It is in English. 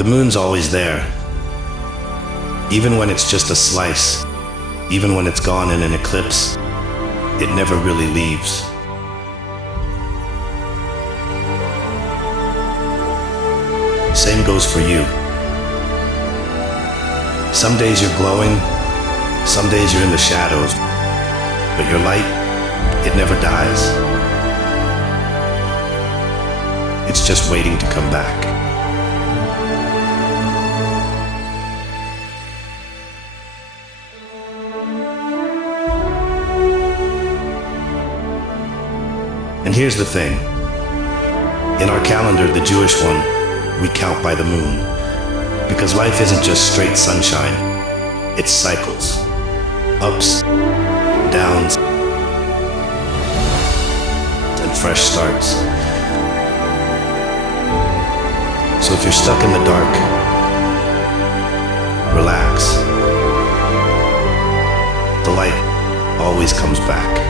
The moon's always there. Even when it's just a slice, even when it's gone in an eclipse, it never really leaves. Same goes for you. Some days you're glowing, some days you're in the shadows, but your light, it never dies. It's just waiting to come back. And here's the thing. In our calendar, the Jewish one, we count by the moon. Because life isn't just straight sunshine. It's cycles. Ups, downs, and fresh starts. So if you're stuck in the dark, relax. The light always comes back.